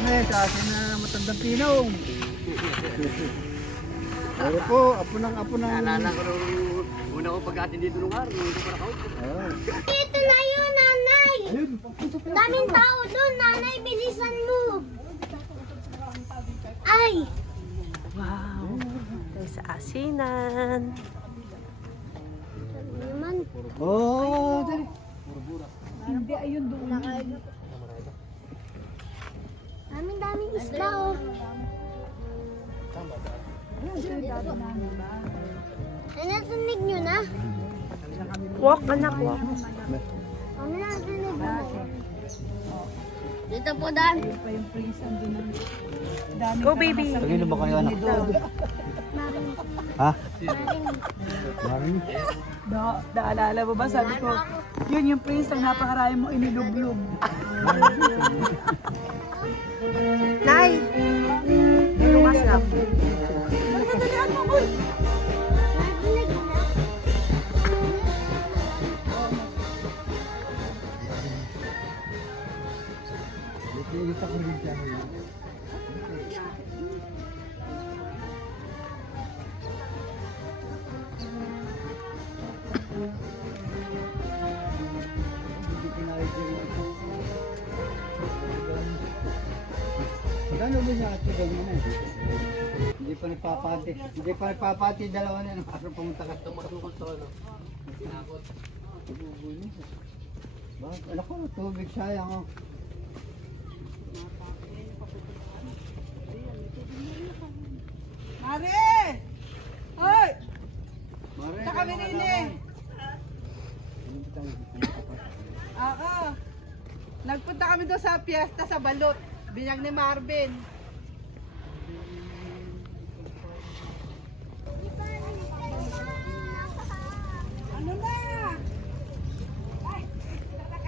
kami sa akin na matandang pinong. Pero po, apo ng... Naalala ko nung una ko pag-atin dito nung araw, nung para kaupo. Ito na yun, nanay! Daming tao doon, nanay, bilisan mo! Ay! Wow. Tayo sa asinan. Ano naman? Oh, dali. Hindi, ayun doon. Daming isda, oh. Ay, natinig nyo na? Walk, anak, walk. Ano natinig mo? Dito po, Dan. Pa yung place andun na. Dami Go, baby. Tagino ba kayo anak? Maring. Ha? Maring. Maring? Naalala mo ba? Sabi ko, yun yung prince ang napakarami mo inilublog. Nay! Lumas lang. Nagkadalian mo, boy! Natinig na. Dito ko rin dyan. Magkano ba siya at ganyan na? Hindi pa nagpapati. Hindi pa nagpapati dalawa na ng araw pumunta ka. Tumakot to, ano? Bakit? Alam ko, tubig sayang oh. Mare! Hoy! Mare, Sa kami rin eh. Ako. Nagpunta kami doon sa piyesta sa Balot. Binyag ni Marvin. Ano na? Ay, di ba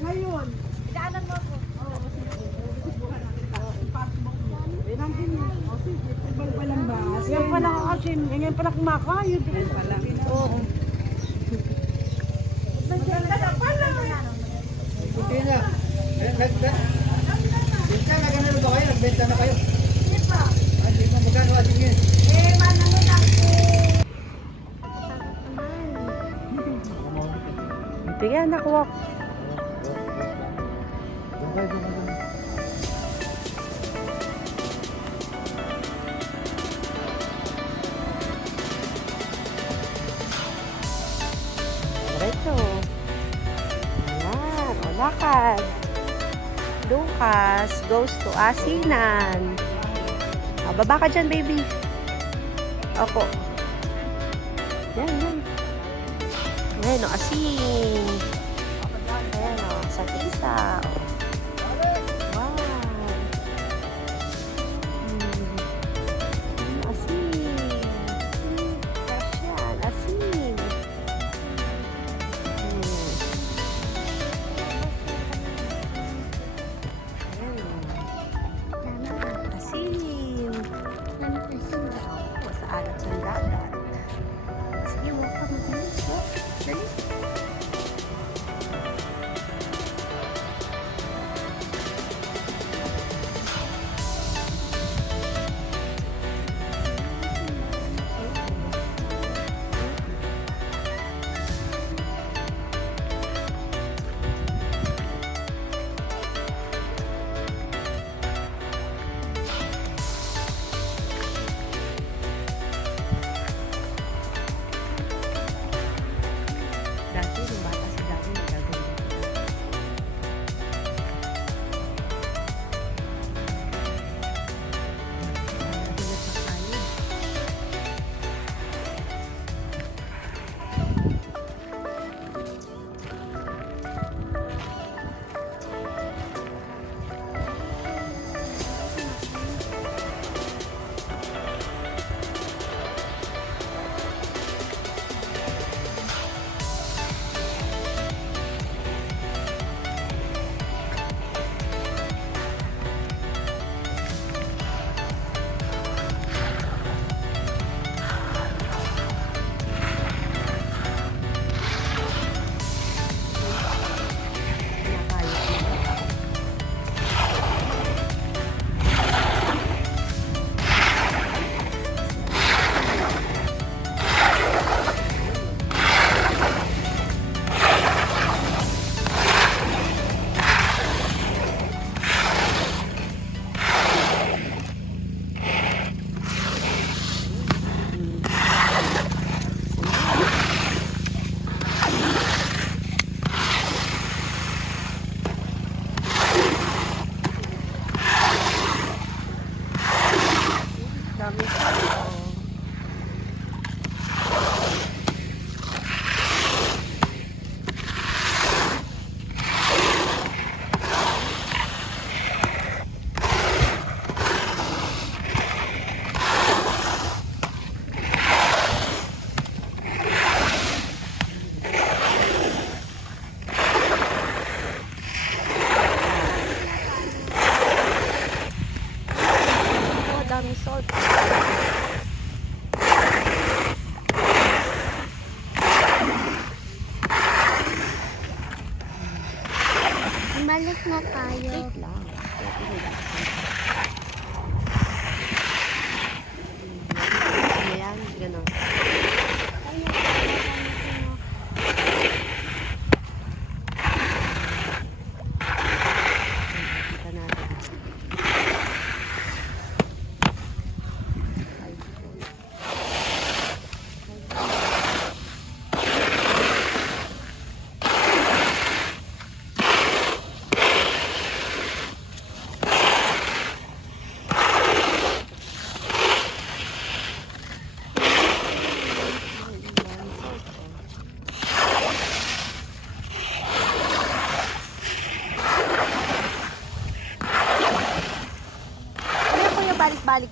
Ngayon. Daanan mo ako. Walang ba? Yan pala kasi, yan pala kumakain. Yan pala. Oo. Buti na. Benta na ganun ba kayo? Nagbenta na kayo? Hindi pa. Hindi pa magkano ating yun? Sige, anak, walk. Diretso. Ayan, o lakad. Lucas goes to asinan. Baba ka dyan, baby. Ako. Yan, yan. Ayan, o, asin. Ayan, o, sa tisa. Wow. Asin. Fresh yan, asin. Asin. Sa alat ng dagat. Sige, walk ka mabilis. Walk. Dali.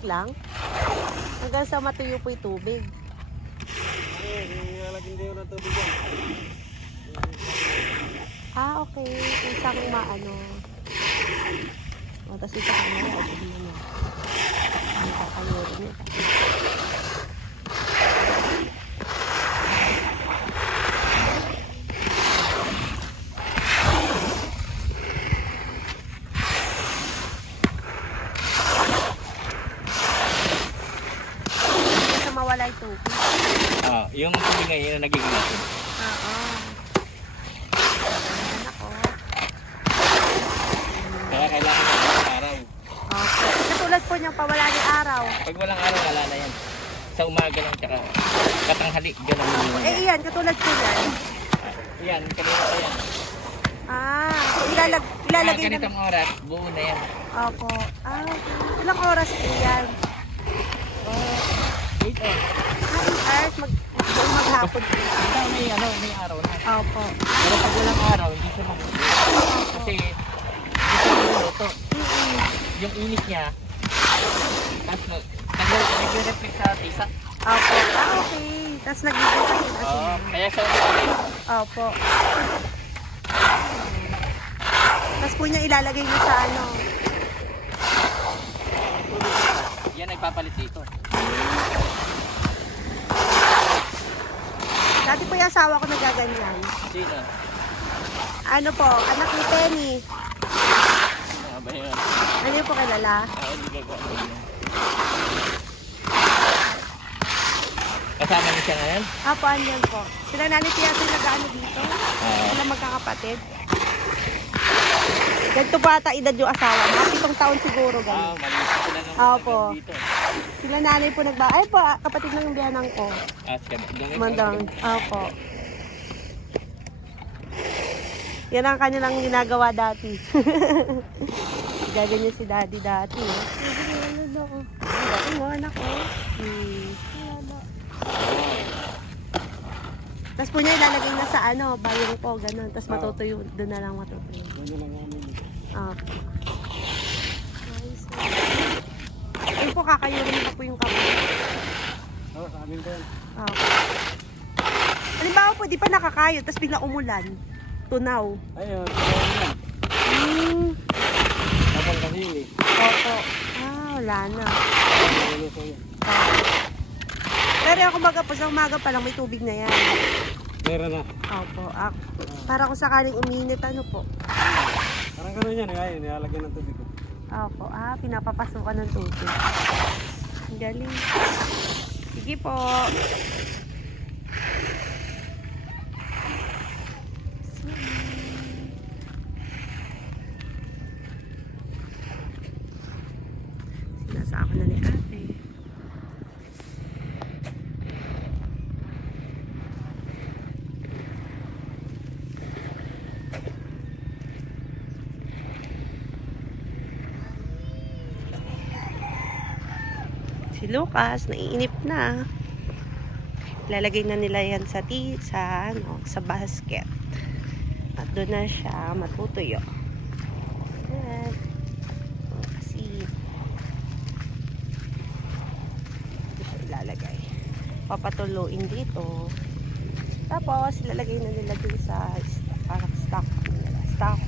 lang? Hanggang sa matuyo po yung tubig. Ah, okay. Isang maano. O, tapos isa ka na. Ang kakayod niya. Sa mawala yung tubig. Yung tubig ngayon na nagiging natin. Oo. Anak ko. Kaya kailangan ng araw. Okay. Katulad po niyang pawala ng araw. Pag walang araw, wala na yan. Sa umaga lang, tsaka katanghali, gano'n yung Eh, iyan. Katulad po yan. yan, kanina pa yan. Ilalagay na. Ganitong oras, buo na yan. Opo. Okay. Ilang oras po yan? 8 hours. 8 hours. Maghapon po. Basta may araw na. Opo. Pero pag walang araw, hindi siya mabuti. Kasi, hindi siya mabuto. Yung init niya, tapos nag-reflect sa tisa. Opo. Okay. Tapos nagiging kasi na siya. Kaya siya mabuti. Opo. Tapos po niya ilalagay niya sa ano. Yan ay papalit dito. Dati po yung asawa ko nagaganyan. Sino? Ano po, anak ni Penny. Ba yun? Ano yung po kilala? Hindi ka gano'n. Kasama niyo siya ngayon? Apo, andyan po. Sila nanay tiya sila nag-ano dito. Sila magkakapatid. Ganito po ata edad yung asawa. Mga 7 taon siguro ganun. Maliit sila nung Opo. dito. Sila nanay po ay po, kapatid ng biyanang ko. Mandang. Opo. Yan ang kanilang ginagawa dati. Gaganyan si daddy dati. Ano daw? Dati mo, anak ko. Tapos po niya ilalagay na sa ano, bayong po, ganun. Tapos matutuyo, doon na lang matutuyo. Opo. Ayun po, kakayurin na po yung kamay. Oo, sa amin ko yan. Opo. Halimbawa po, di pa nakakayo, tapos bigla umulan. Tunaw. Ayun, yan. Tapos kasi yun eh. Opo. Wala na. Pero ako kumbaga po, sa umaga pa lang may tubig na yan. Meron na. Opo. Para kung sakaling uminit, ano po. Parang gano'n yan, ngayon, nilalagyan ng tubig ko. Opo. Pinapapasukan ng tubig. Ang galing. Sige po. Sinasama na ni ate. Si Lucas, naiinip na. Lalagay na nila yan sa sa basket. At doon na siya matutuyo. Yan. Kasi ito siya ilalagay. Papatuloyin dito. Tapos, ilalagay na nila dun sa parang stock nila. Stock.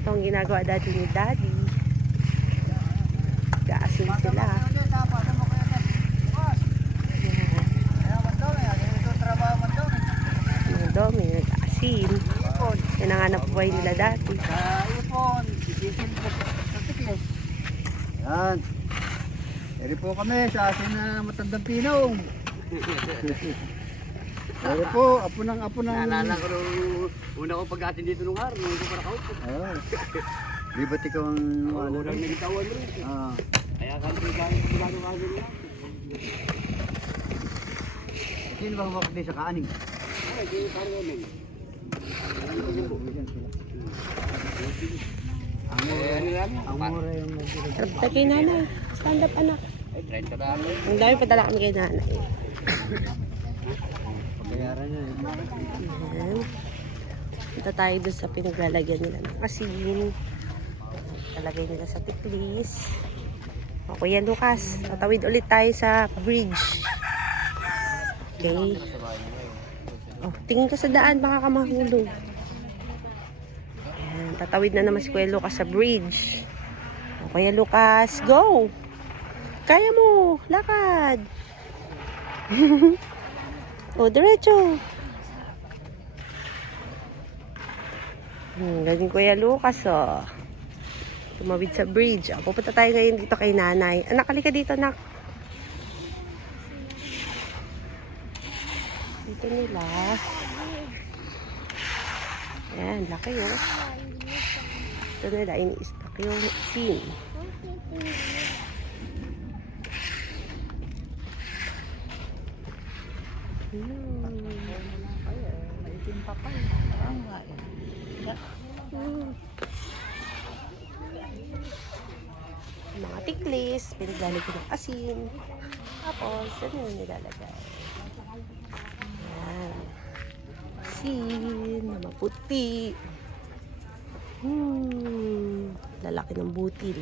Ito ang ginagawa dati ni Daddy. Gaasin sila. Mga dami, nag-aasin. Yan ang hanap buhay nila dati. Ipon, ipisin po sa tikis. Yan. Eri po kami sa asin na matandang pinong. Eri po, apo ng... Naalala ko nung una ko pag-atin dito nung araw, nung hindi ko nakaupo. Di ba't ikaw ang... Unang nilitawan mo rin. Kaya kami galing sa mga kami niya. Sino ba huwag din sa kaaning? Ay, di parang namin. Ang mura yung... Sarap na kay nanay. Stand up, anak. Ay, 30 na ako. Ang dami padala kami kay nanay. Pagbayaran niya. Ayan. Punta tayo dun sa pinaglalagyan nila ng asin. Talagay nila sa tiklis. O, Kuya Lucas, tatawid ulit tayo sa bridge. Okay. Oh, tingin ka sa daan, baka ka mahulog. Ayan, tatawid na naman si Kuya Lucas sa bridge. O, Kuya Lucas, go! Kaya mo, lakad! O, diretso! Galing Kuya Lucas, oh. Tumawid sa bridge. O, pupunta tayo ngayon dito kay nanay. Anak, halika dito, anak. Dito nila. Ayan, laki oh. Dito nila, ini-stock yung asin. Mga tiklis, pinaglalagay ng asin. Tapos, yan yung nilalagay. Ayan. Asin, na maputi. Lalaki ng butil.